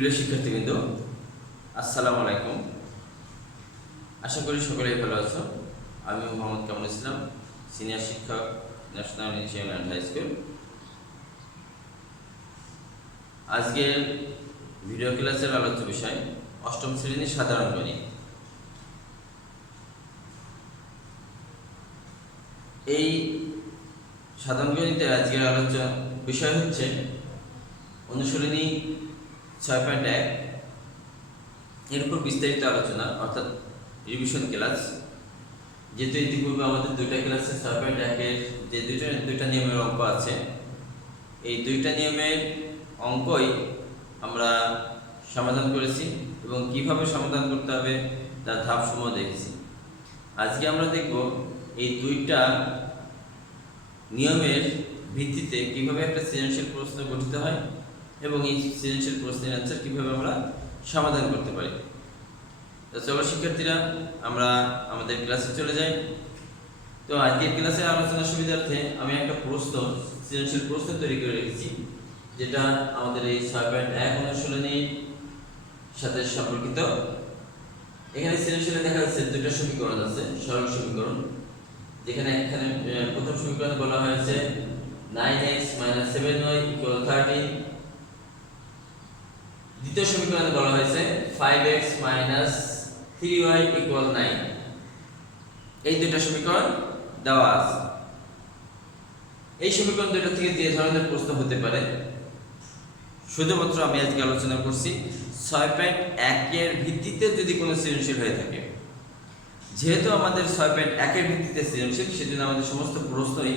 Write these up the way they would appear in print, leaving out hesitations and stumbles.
প্রিয় শিক্ষার্থীবৃন্দ, আসসালামু আলাইকুম। আশা করি সকলেই ভালো আছো। আমি মোহাম্মদ কামরুল ইসলাম, সিনিয়র শিক্ষক, National Institute and High School. আজকের ভিডিও ক্লাসের আলোচ্য বিষয় অষ্টম শ্রেণীর সাধারণ গণিত। এই সাধারণ গণিতের আজকের আলোচ্য বিষয় হচ্ছে অনুশীলনী 6.1 এর উপর বিস্তারিত আলোচনা, অর্থাৎ রিভিশন ক্লাস। যেহেতু ইতিপূর্বে আমাদের দুইটা ক্লাসে 6.1 এর যে দুইটা নিয়মের অঙ্ক আছে, এই দুইটা নিয়মের অঙ্কই আমরা সমাধান করেছি এবং কিভাবে সমাধান করতে হবে তার ধাপসমূহ দেখেছি। আজকে আমরা দেখব এই দুইটা নিয়মের ভিত্তিতে কিভাবে একটা সৃজনশীল প্রশ্ন গঠিত হয় এবং এই সৃজনশীল প্রশ্নের অ্যান্সার কিভাবে আমরা সমাধান করতে পারি। তো চলো শিক্ষার্থীরা, আমরা আমাদের ক্লাসে চলে যাই। তো আজকের ক্লাসের আলোচনার সুবিধার্থে আমি একটা সৃজনশীল প্রশ্ন তৈরি করে রেখেছি, যেটা আমাদের এই 6.1 অনুশীলনীর সাথে সম্পর্কিত। এখানে সৃজনশীলে দেখা যাচ্ছে দুটো সমীকরণ আছে, সরল সমীকরণ, যেখানে প্রথম সমীকরণে বলা হয়েছে 9x - 7y = 13। দ্বিতীয় সমীকরণে বলা হয়েছে 5x - 3y = 9। এই দুটো সমীকরণ দেওয়া আছে। এই সমীকরণ দুটো থেকে যে ধরনের প্রশ্ন হতে পারে শুধুমাত্র আমি আজকে আলোচনা করছি 6.1 এর ভিত্তিতে যদি কোনো সৃজনশীল হয়ে থাকে। যেহেতু আমাদের 6.1 এর ভিত্তিতে সৃজনশীল, সেজন্য আমাদের সমস্ত প্রশ্নই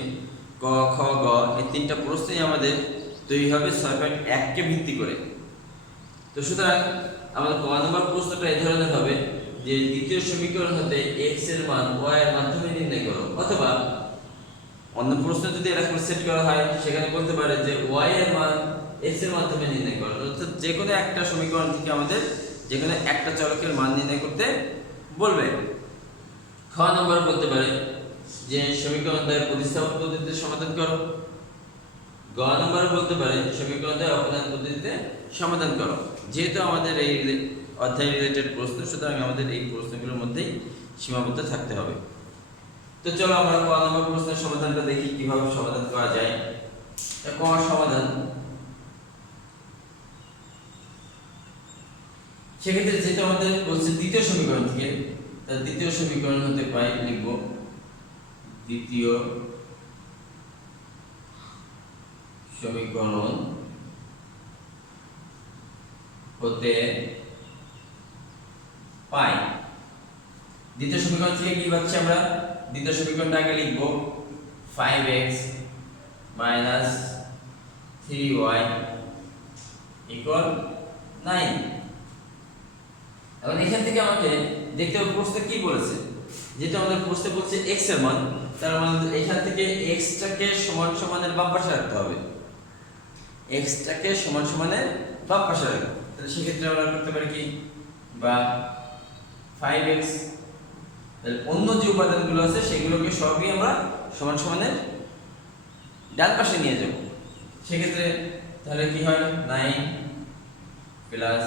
ক, খ, গ এই তিনটা প্রশ্নই আমাদের তৈরি হবে 6.1 কে ভিত্তি করে। তো সুতরাং আমাদের ক নম্বর প্রশ্নটা এই ধরনের হবে যে দ্বিতীয় সমীকরণ হতে x এর মান y এর মাধ্যমে নির্ণয় করো, অথবা অন্য প্রশ্ন যদি এরকম সেট করা হয় সেখানে বলতে পারে যে y এর মান x এর মাধ্যমে নির্ণয় করো। অর্থাৎ যে কোনো একটা সমীকরণ থেকে আমাদের যে কোনো একটা চলকের মান নির্ণয় করতে বলবে। খ নম্বর বলতে পারে যে সমীকরণটার প্রতিস্থাপন পদ্ধতিতে সমাধান করো। গ নম্বর বলতে পারে সমীকরণটা অপনয়ন পদ্ধতিতে সমাধান করো। যেহেতু আমাদের এই অধ্যায় রিলেটেড প্রশ্ন, সুতরাং আমাদের এই প্রশ্নগুলোর মধ্যেই সীমাবদ্ধ থাকতে হবে। তো চলো আমরা ক নম্বর প্রশ্নের সমাধানটা দেখি কিভাবে সমাধান করা যায়। ক সমাধান, সেক্ষেত্রে যেটা আমাদের বলছে দ্বিতীয় সমীকরণ থেকে, তার দ্বিতীয় সমীকরণ হতে পাই লিখব দ্বিতীয় সমীকরণ হতে পাই। দ্বিতীয় সমীকরণ থেকে কি পাচ্ছি আমরা? দ্বিতীয় সমীকরণটা আগে লিখব 5x - 3y = 9। এখন এখান থেকে আমাকে দেখতে হবে প্রশ্নে কি বলেছে। যেটা আমাদের প্রশ্নে বলছে x এর মান, তার মানে এখান থেকে x টাকে সমান সমানের বাম পাশে রাখতে হবে। x টাকে সমান সমানের বাম পাশে রাখতে, তাহলে সেক্ষেত্রে আমরা করতে পারি কি, বা 5x, তাহলে অন্য যে উপাদানগুলো আছে সেগুলোকে সবই আমরা সমান সমানের ডান পাশে নিয়ে যাব। সেক্ষেত্রে তাহলে কি হয়, 9 +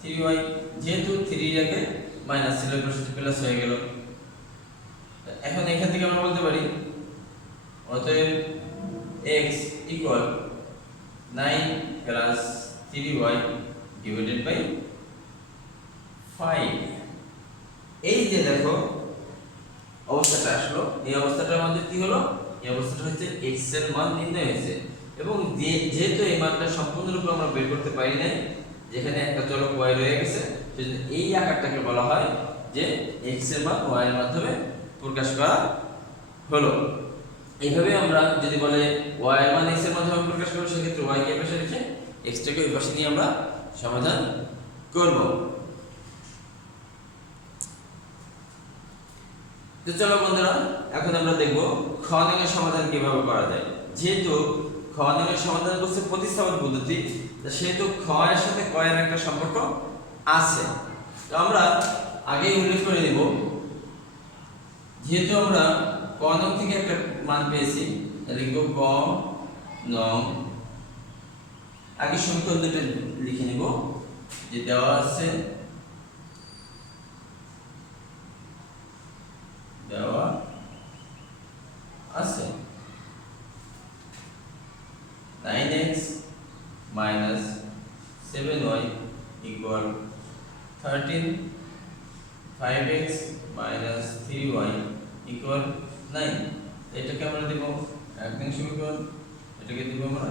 3y, যেহেতু 3 আগে মাইনাস ছিল প্লাস হয়ে গেল। এখন এখান থেকে আমরা বলতে পারি অতএব x = 9 + 3y / 5। এই যে দেখো অবস্থাটা আসলো, এই অবস্থাটার মধ্যে কি হলো, এই অবস্থাটা হচ্ছে x এর মান নির্ণয় হয়েছে। এবং যেহেতু এই মানটা সম্পূর্ণরূপে আমরা বের করতে পারি নাই, যেখানে একটা চলক y রয়ে গেছে, সেজন্য এই আকারটাকে বলা হয় যে x এর মান y এর মাধ্যমে প্রকাশ করা হলো। এইভাবে আমরা যদি বলে y এর মান x এর মাধ্যমে প্রকাশ করব, সেক্ষেত্রে y কে পাশে রেখে x টাকে ওই পাশে নিয়ে আমরা সমাধান করব। তো চলো বন্ধুরা, এখন আমরা দেখব খ নংয়ের সমাধান কিভাবে করা যায়। যেহেতু খ নংয়ের সমাধান করছে প্রতিস্থাপন পদ্ধতি, সেহেতু খ এর সাথে ক এর একটা সম্পর্ক আছে। তো আমরা আগেই উল্লেখ করে নিব, যেহেতু আমরা ক নং থেকে একটা মান পেয়েছি, লিখব ক নং। আগে সমীকরণ দুটো লিখে নিব যে দেওয়া আছে আছে 9x minus 7y equal 13, 5x minus 3y equal 9। এটাকে আমরা দেব 1 নং সমীকরণ, এটাকে দেব আমরা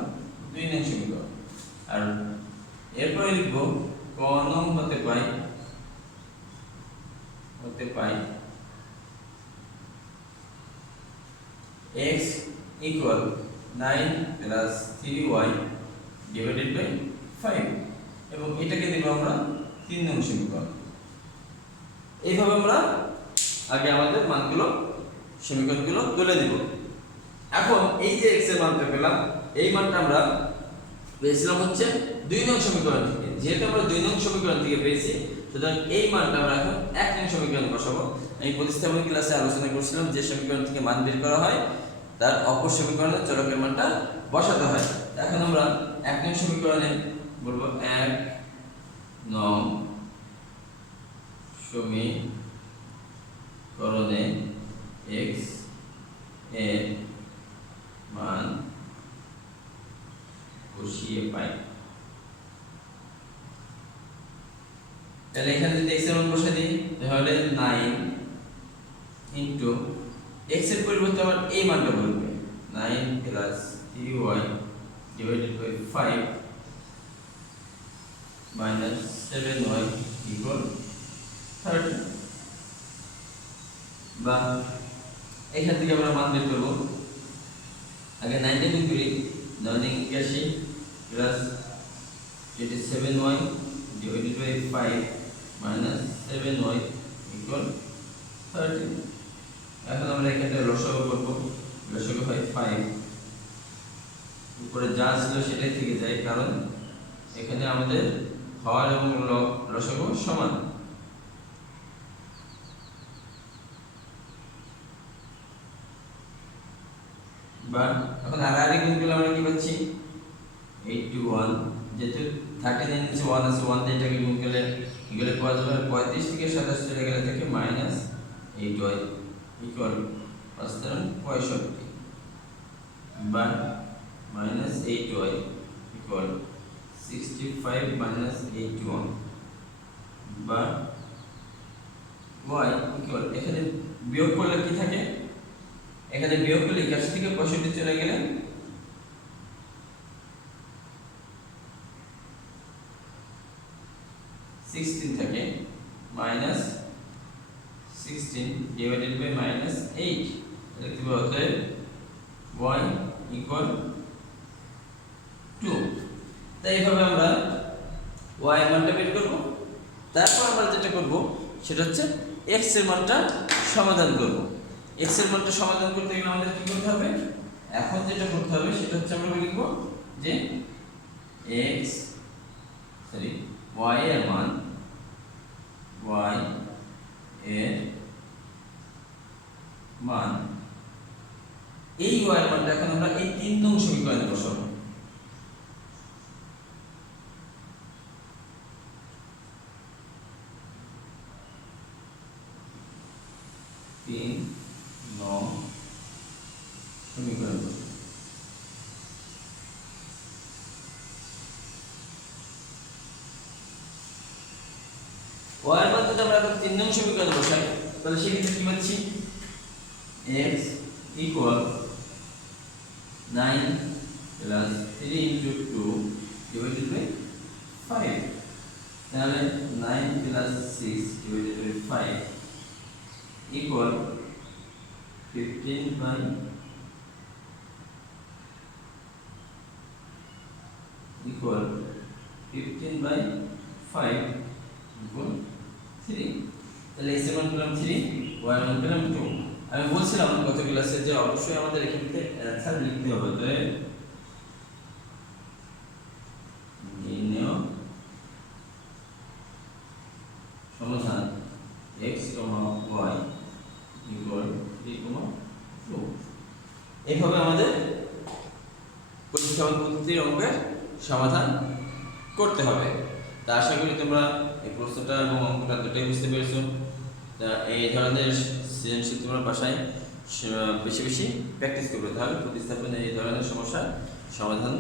2 নং সমীকরণ। আর এরপরে লিখব ক নং হতে পাই x equal 9 plus 3y divided by 5 এবং এটাকে দেব আমরা 3 নং সমীকরণ। এইভাবে আমরা আগে আমাদের মানগুলো সমীকরণগুলো তুলে নেব। এখন এই যে x এর মানটা পেলাম, এই মানটা আমরা পেয়েছিলাম হচ্ছে 2 নং সমীকরণ থেকে। যেহেতু আমরা 2 নং সমীকরণ থেকে পেয়েছি, সুতরাং এই মানটা আমরা এখন 1 নং সমীকরণে বসাবো। আমি প্রতিস্থাপন ক্লাসে আলোচনা করেছিলাম যে সমীকরণ থেকে মান বের করা হয় তার অপর সমীকরণে চলকের মানটা বসাতে হয়। এখন আমরা 1 নং সমীকরণে বলবো 1 নং সমীকরণে x এর মান বসিয়ে পাই। তাহলে এখানে যদি x এর মান বসাই দিই তাহলে 9 ইনটু x এর পরিবর্তে আবার এই মানটা বলবে 9 plus 3y divided by 5 minus 7y equal 30। বা এখান থেকে আমরা মান বের করব। আগে 9 টা গুণ করি, 9 81 plus 27y divided by 5 minus 7y equal 30। এখন আমরা এখানে লসাগু করব। লসাগু হয় 5, উপরে যা ছিল সেটাই থেকে যায়, কারণ এখানে আমাদের হর এবং লসাগু সমান। বা এখন আড়াআড়ি গুণ করলে আমরা কি পাচ্ছি 81, যেহেতু 13 এর নিচে 1 আছে, 1 দিয়ে এটাকে গুণ করলে এগুলো পাওয়া যাবে 35 থেকে 27 চলে গেলে থেকে মাইনাস 8y ইকুয়াল 65 বা মাইনাস 8y ইকুয়াল 65 মাইনাস 81 বা y ইকুয়াল, এখানে বিয়োগ করলে কি থাকে, এখানে বিয়োগ করলে 81 থেকে 65 চলে গেলে 16 থাকে, মাইনাস 16 ডিভাইডেড বাই মাইনাস 8 লিখতে হবে। অতএব y ইকুয়াল 2। তাই এইভাবে আমরা y এর মানটা বের করব। তারপর আমরা যেটা করব সেটা হচ্ছে x এর মানটা সমাধান করব। x এর মানটা সমাধান করতে গেলে আমাদের কি করতে হবে, এখন যেটা করতে হবে সেটা হচ্ছে আমরা লিখব যে y এর মান এই y এর মানটা এখন আমরা এই 3 নং সমীকরণে বসাবো। 3 নং সমীকরণ বসাবো। y এর মান যদি আমরা এখন 3 নং সমীকরণে বসাই তাহলে সেক্ষেত্রে কি পাচ্ছি, x equal 9 plus 3 into 2 divided by 5, তাহলে 9 plus 6 divided by 5 equal 15 by 5 equal 3। তাহলে x এর মান পেলাম 3, y এর মান পেলাম 2। আমি বলছিলাম গত ক্লাসে যে অবশ্যই আমাদের এখান থেকে অ্যানসার লিখতে হবে। তো নির্ণয় সমাধান x, y equal 3, 2। এইভাবে আমাদের প্রতিস্থাপন পদ্ধতির অঙ্কের সমাধান করতে হবে। তা আশা করি তোমরা এই প্রশ্নটা এবং অঙ্কটা দুটোই বুঝতে পেরেছো। তা এই ধরনের সৃজনশীল তোমরা বাসায় বেশি বেশি প্র্যাকটিস করবে, তাহলে প্রতিস্থাপনে এই ধরনের সমস্যার সমাধান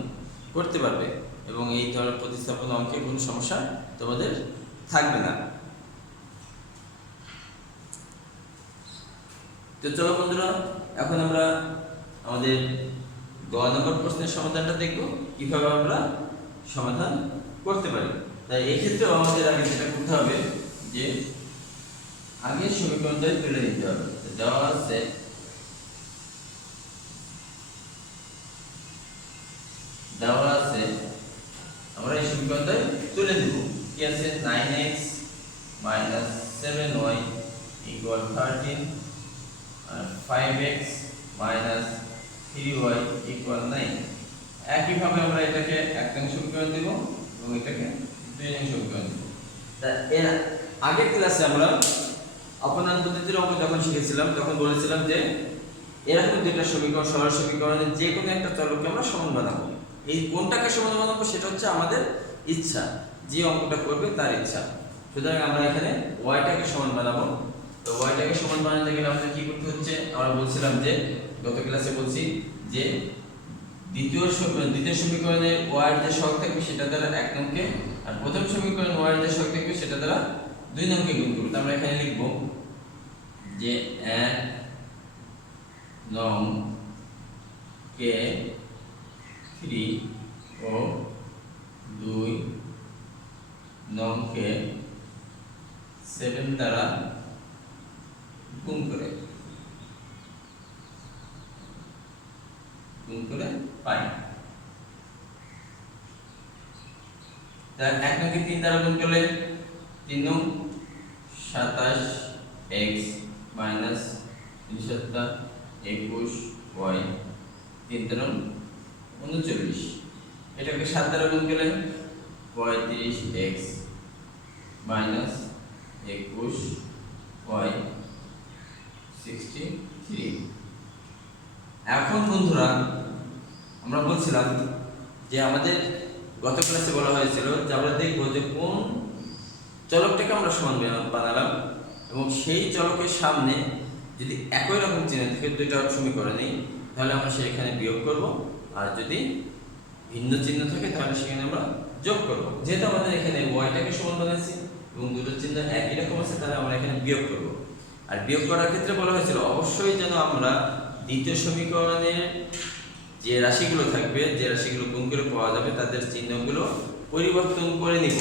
করতে পারবে এবং এই ধরনের প্রতিস্থাপন অঙ্কের কোনো সমস্যা তোমাদের থাকবে না। তো চলো বন্ধুরা, এখন আমরা আমাদের গ নম্বর প্রশ্নের সমাধানটা দেখব, কিভাবে আমরা সমাধান করতে পারি। তাই এই ক্ষেত্রে আমাদের আগে যেটা করতে হবে যে আগে সমীকরণটা তুলে নিতে হবে। দেওয়া আছে আমরা এই সমীকরণটা তুলে দেব। কি আছে? 9x - 7y = 13 আর 5x - 3y = 9। একইভাবে আমরা এটাকে এক নং সমীকরণ দেব এবং এটাকে দুই নং সমীকরণ দেব। তা এর আগের ক্লাসে আমরা অপনয়ন পদ্ধতির অঙ্ক যখন শিখেছিলাম তখন বলেছিলাম যে এরকম দুইটা সমীকরণ, সরল সমীকরণের যে কোনো একটা চলককে আমরা সমান বানাবো। এই কোনটাকে সমান বানাবো সেটা হচ্ছে আমাদের ইচ্ছা, যে অঙ্কটা করবে তার ইচ্ছা। সুতরাং আমরা এখানে ওয়াইটাকে সমান বানাবো। তো ওয়াইটাকে সমান বানাতে গেলে আমাদের কি করতে হচ্ছে? আমরা বলছিলাম যে গত ক্লাসে বলছি যে দ্বিতীয় সমীকরণের ওয়াই যে সহগ থাকবে সেটা দ্বারা এক নংকে, আর প্রথম সমীকরণে ওয়াই যে সহগ থাকবে সেটা দ্বারা দুই নংকে গুণ করব। তো আমরা এখানে লিখব যে 1 নং কে 3 ও 2 নং কে 7 দ্বারা গুণ করে পাই। তার এক নংকে 3 দ্বারা গুণ করলে 3 নং 27x - 3 21y 3 নং 39। এটাকে 7 দ্বারা গুণ করলে 35x - 21y 63। এখন বন্ধুরা আমরা বলছিলাম যে আমাদের গত ক্লাসে বলা হয়েছিল যে আমরা দেখব যে কোন চলকটাকে আমরা সমান বানালাম এবং সেই চলকের সামনে যদি একই রকম চিহ্ন থাকে, দুইটা সমীকরণেই, তাহলে আমরা সেখানে বিয়োগ করব, আর যদি ভিন্ন চিহ্ন থাকে তাহলে সেখানে আমরা যোগ করব। যেহেতু আমাদের এখানে ওয়াইটাকে সমান বানাইছি এবং দুটো চিহ্ন একই রকম আছে, তাহলে আমরা এখানে বিয়োগ করব। আর বিয়োগ করার ক্ষেত্রে বলা হয়েছিল অবশ্যই যেন আমরা দ্বিতীয় সমীকরণের যে রাশিগুলো থাকবে, যে রাশিগুলো গুণ করে পাওয়া যাবে, তাদের চিহ্নগুলো পরিবর্তন করে নিব।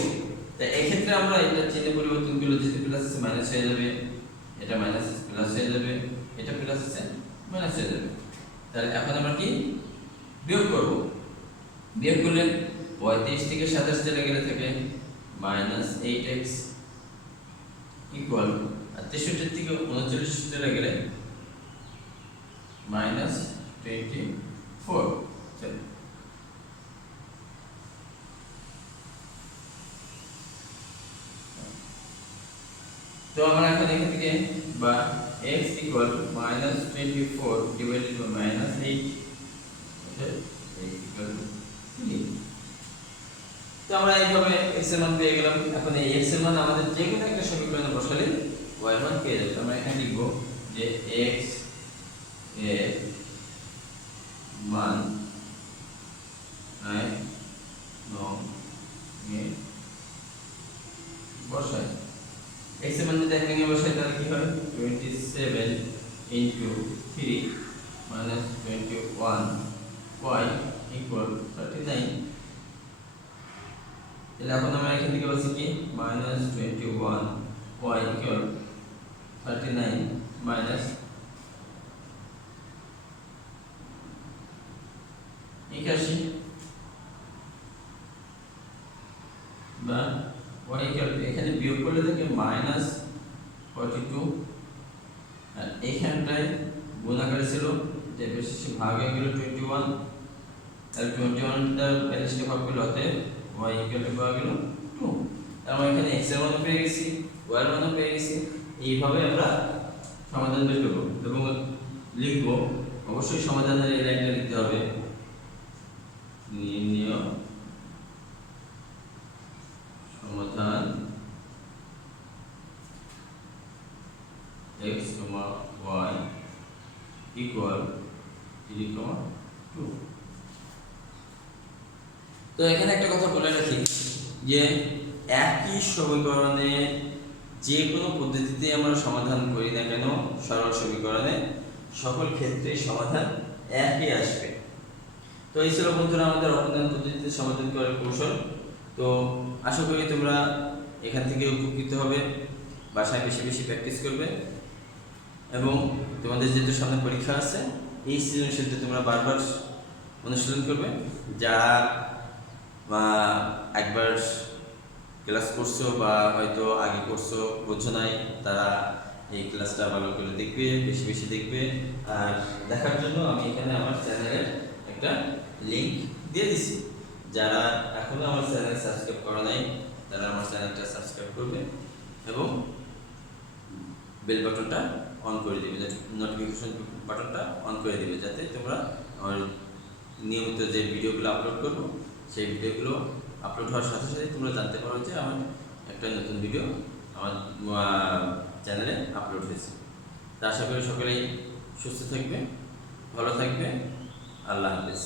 তাই এই ক্ষেত্রে আমরা এটা চিহ্ন পরিবর্তন করলে যেহেতু প্লাস আছে মাইনাস হয়ে যাবে, এটা মাইনাস প্লাস হয়ে যাবে, এটা প্লাস আছে মাইনাস হয়ে যাবে। তাহলে এখন আমরা কি বিয়োগ করব? বিয়োগ করলে 35 থেকে 27 চলে গেলে থাকে -8x ইকুয়াল, আর 63 থেকে 39 চলে গেলে -24। তো আমরা এখন এখান থেকে বা x equal -24 divided by -8 equal 3। তো আমরা এইভাবে x এর মান পেয়ে গেলাম। এখন এই x এর মান আমাদের যে কোনো একটা সমীকরণে বসালে y এর মান পেয়ে যাবে। আমরা এখানে লিখব যে x এর মান 9 নং এ বসাই। x এর মান যদি এখানে বসাই তাহলে কি হয়? 27 * 3 - 21 y ইকুয়াল 39। তাহলে এখন আমরা এখান থেকে বলছি কি -21 y ইকুয়াল 39 মাইনাস 81 বা y ইকুয়াল, এখানে বিয়োগ করলে থাকে -42 আর এইখানটায় গুণ আকারে ছিল যে বেশি ভাগ হয়ে গেল 21, আর 21টা 42 ভাগ করলে হতে y ইকুয়াল পাওয়া গেল 2। তার মানে এখানে x এর মান পেয়ে গেছি, y এর মান পেয়ে গেছি। এইভাবে আমরা সমাধান বের করব এবং লিখব। অবশ্যই সমাধানের এই লাইনটা লিখতে হবে, নির্ণয় সমাধান তো এখানে একটা কথা বলে রাখি যে একই সমীকরণে যে কোনো পদ্ধতিতে আমরা সমাধান করি না কেন, সরল সমীকরণে সকল ক্ষেত্রে সমাধান একই আসবে। তো এই ছিল বন্ধুরা আমাদের অপনয়ন পদ্ধতিতে সমাধান করার কৌশল। তো আশা করি তোমরা এখান থেকে উপকৃত হবে, বাসায় বেশি বেশি প্র্যাকটিস করবে এবং তোমাদের যেহেতু সামনে পরীক্ষা আছে এই সৃজনশীলটা তোমরা বারবার অনুশীলন করবে। যারা একবার ক্লাস করছো বা হয়তো আগে করছো বোঝো নাই, তারা এই ক্লাসটা ভালো করে দেখবে, বেশি বেশি দেখবে। আর দেখার জন্য আমি এখানে আমার চ্যানেলের একটা লিংক দিয়ে দিছি। যারা এখনো আমার চ্যানেল সাবস্ক্রাইব করা নাই তারা আমার চ্যানেলটা সাবস্ক্রাইব করবে এবং বেল বাটনটা অন করে দিবে, নোটিফিকেশন বাটনটা অন করে দিবে, যাতে তোমরা আমার নিয়মিত যে ভিডিওগুলো আপলোড করব সেই ভিডিওগুলো আপলোড হওয়ার সাথে সাথে তোমরা জানতে পারো যে আমার একটা নতুন ভিডিও আমার চ্যানেলে আপলোড হয়েছে। তা আশা করি সকলেই সুস্থ থাকবে, ভালো থাকবে। আল্লাহ হাফেজ।